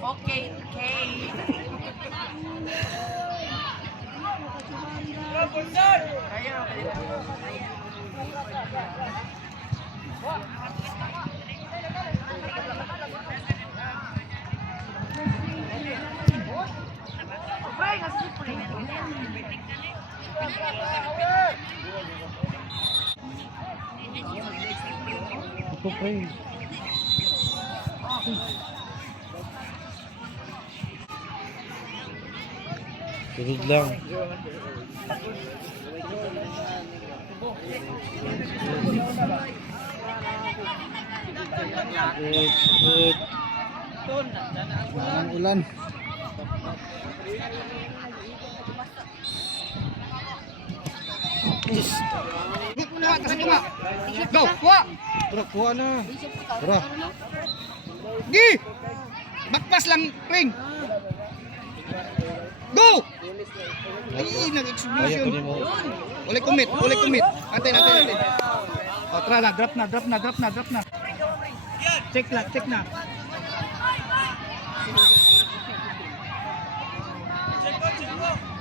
Okay, okay. Ito pre. Sunod lang. Ang ulan. Go, kuha. Kuha na. Tara. Gi! Bakpas lang, ring. Go! Ay, nag-exhibition. Ulit commit. Antay. O, tara na, drop na. Check na.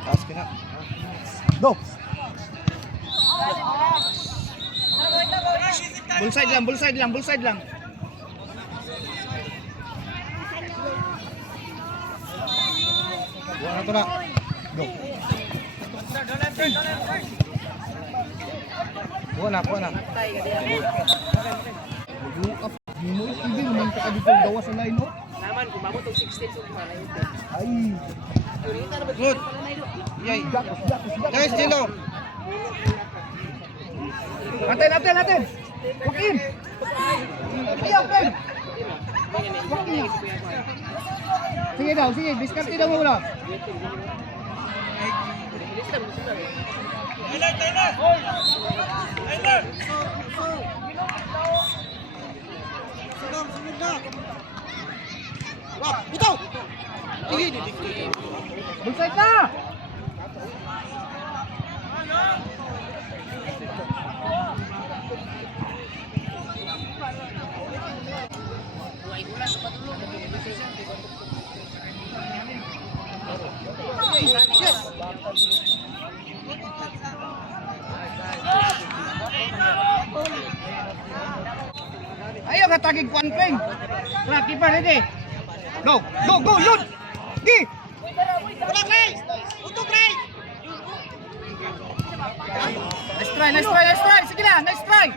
Taas ka na. Go! Bullside lang. Buwan na ito na. Go. Buwan na. Mag-look up. Hindi naman ka dito gawa sa line, no? Naman, kumabot ang 16 so malayo. Ay. Good. Yay. Guys, Jilo. Natin. Walk in. Ayaw, Ben. Walk in. Sige. Diskarte daw muna. Taylor. Sunod na. Wap, bitaw. Bulsay ka. Ayo katagig kuan peng. Tara, keeper ready. Go, Lud. Gi. Wala play. Utok play. Nice try. Sige na, nice try.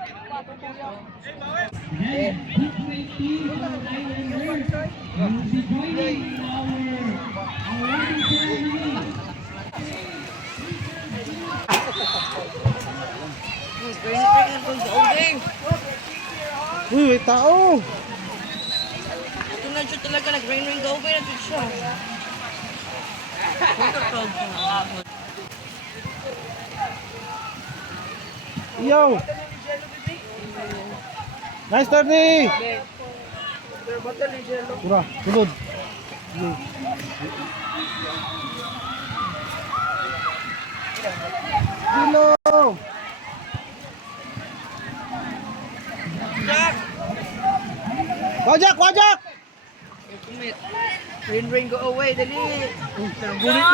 Uy, tao. Ito na siya talaga, nag-ring go over na siya. Yo. Nice turn. Tara, sunod. Dilo. Wajak. Ring go away, dali. Bulit.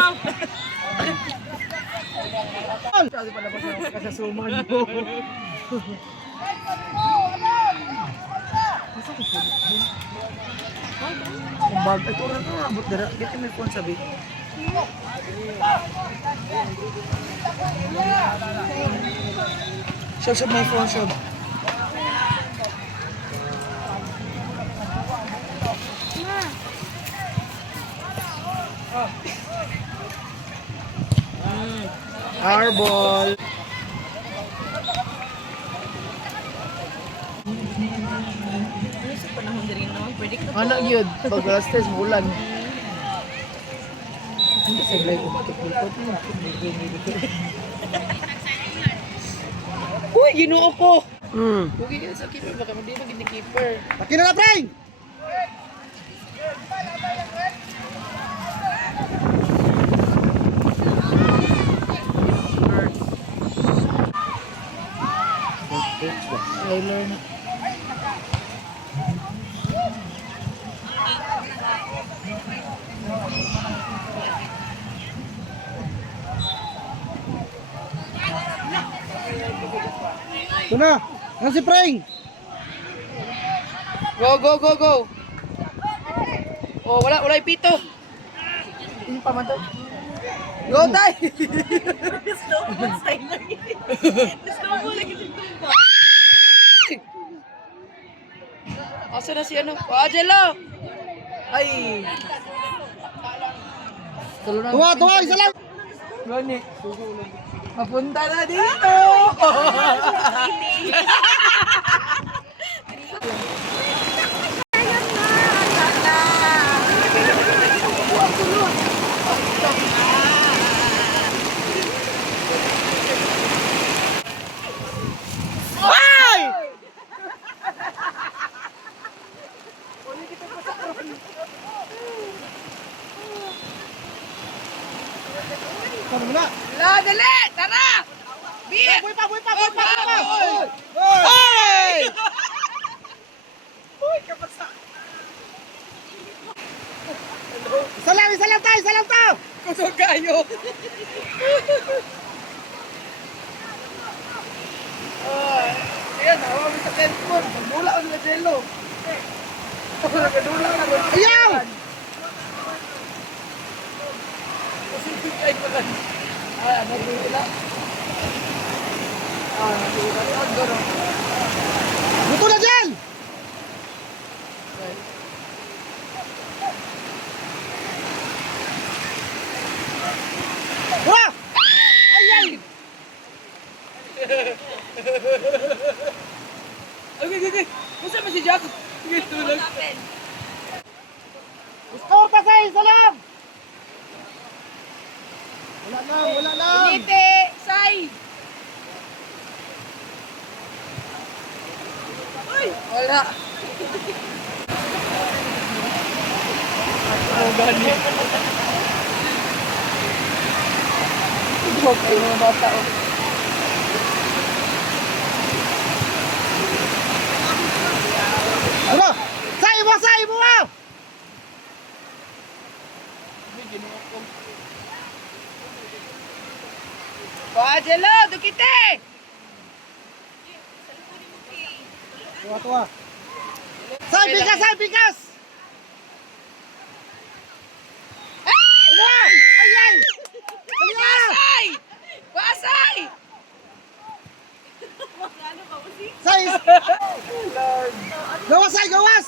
Sabi pala ba sa kasasuman mo? Kumbag, ito na ito, abot dara. Dito may phone sabi. Shop my phone shop. Harball. Ano sa panahon din no? Predict ko. Anak yun, pag last test bulan. Uy, ginoo ko. Hmm. Huwag yan sa keeper, baka hindi maging keeper. Laki na pre! Trailer na. Ito na! Ano si Preng? Go, go, go, go. Oh, wala ipito. Yung pa man to. Go, tay! Slow mo style lagi. Slow mo lagi sa tumba. Asa na si ano? Oh, Angelo! Ay! Tulo na. Tuwa, tuwa! Isa lang! Gani. Mapunta na dito! Ano mo na? La, dali! Tara! Beat! Buhay pa! Buhay pa! Buhay Buhay pa! pa! Buhay pa! Hoy! Isa lang! Isa lang tayo! Isa lang tayo! Kusog kayo! Ayan, hawa mo sa telepon. Magmula ko nila Jello. Nagadula ka rin. Ayaw! Kasi ay pa lang. Nagdula. Nagdula. Nagdula. Buto na dyan! Wala! Ay! Okay. Masa ba si Jack? Sige, tulog. Score pa sa'yo! Isa lang! Wala lang! Wala lang! Unite! Say! Ay! Wala. Oh, gani. Joke ay mga bata. Oh. Ano? Sa'yo mo! Sa'yo mo! Angelo, dukite! Tuwa, tuwa. Sa'yo, bigas! Sa'yo, bigas! Ano? Ay, ay! Dali na! Pasay! Pasay! Sa'yo! Gawas, sa'yo! Gawas!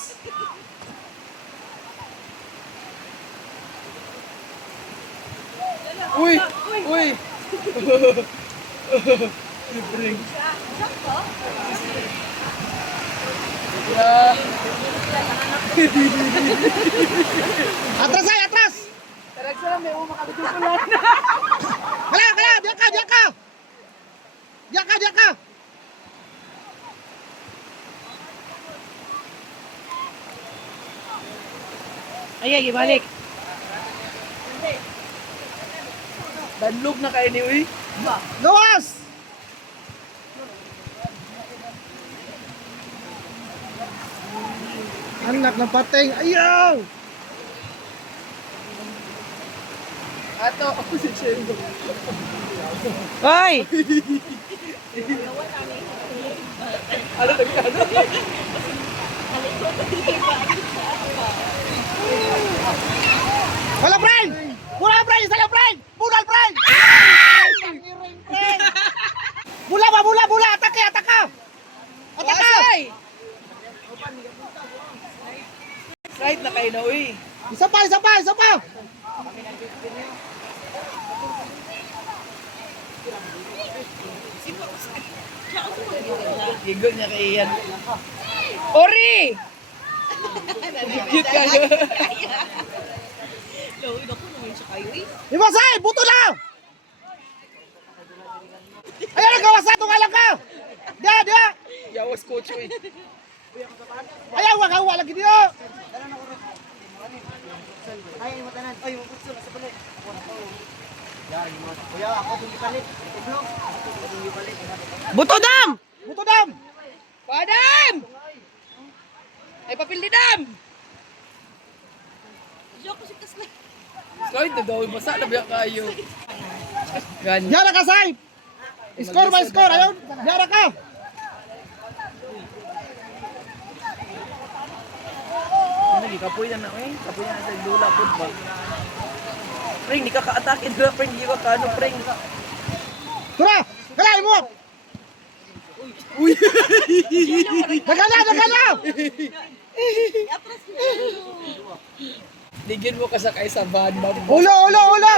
Uy! Uy! Yeah. Atras, sa'yo! Atras! Tarag sa lang, may umakabitukulan. Kala! Kala! Diyan ka! Diyan ka! Diyan ka! Diyan ka! Ay, ibalik. Danlog na kayo ni Uy. Gawas! Anak ng pateng! Ayaw! Ato, ako si Chendo. Hoy! Ano nagkano? Wala, Frank! Wala, Frank! Isa lang, Frank! Bunal, Frank! Bula ba? Bula! Bula! Atake! Ataka! Ataka! Pasay! Right na kayo na Uy. Isa pa! Isa pa! Isa pa! Gigo niya kay Ian. Ori! Cute kayo. Lawin ako naman siya kayo eh. Di Wasay! Buto na! Ayan, nagkawasa! Tungalang ka! Dia! Yawas coach eh. Ayan, wakawa lagi niyo! Buto dam! Buto dam! Padam! Ay papil di dam! Joke si Kasla. Kahit na daw, basa na biya kayo. Ganyan. Diara ka, Sai! Score by score, ayun! Diara ka! Lagi kapoy na eh. Kapoy na sa dula po ba? Pring, di ka ka-atake dula, pring. Di ka ka-ano, pring. Tura! Kalay mo! Uy! Nagala! Digin mo ka sa kay sa van, ma'am. Ulo! Ulo!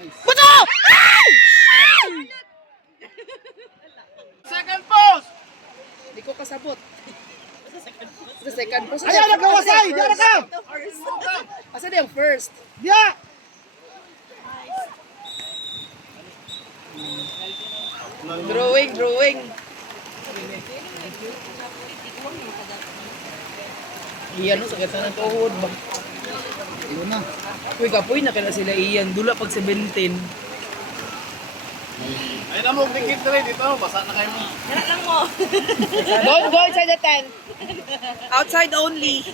Buto! Second post! Di ko kasabot. Sa second post. Ayaw, nagkawasay! Diara ka! Asa na yung first? Dia! Drawing. Iyan, no, sakit na ng tuhod ba? Yun na. Uy, kapoy na kaya sila iyan. Dula pag 17. Ay na mo, dikit na rin dito. Basa na kayo mo. Kaya lang mo. Don't go inside the tent. Outside only.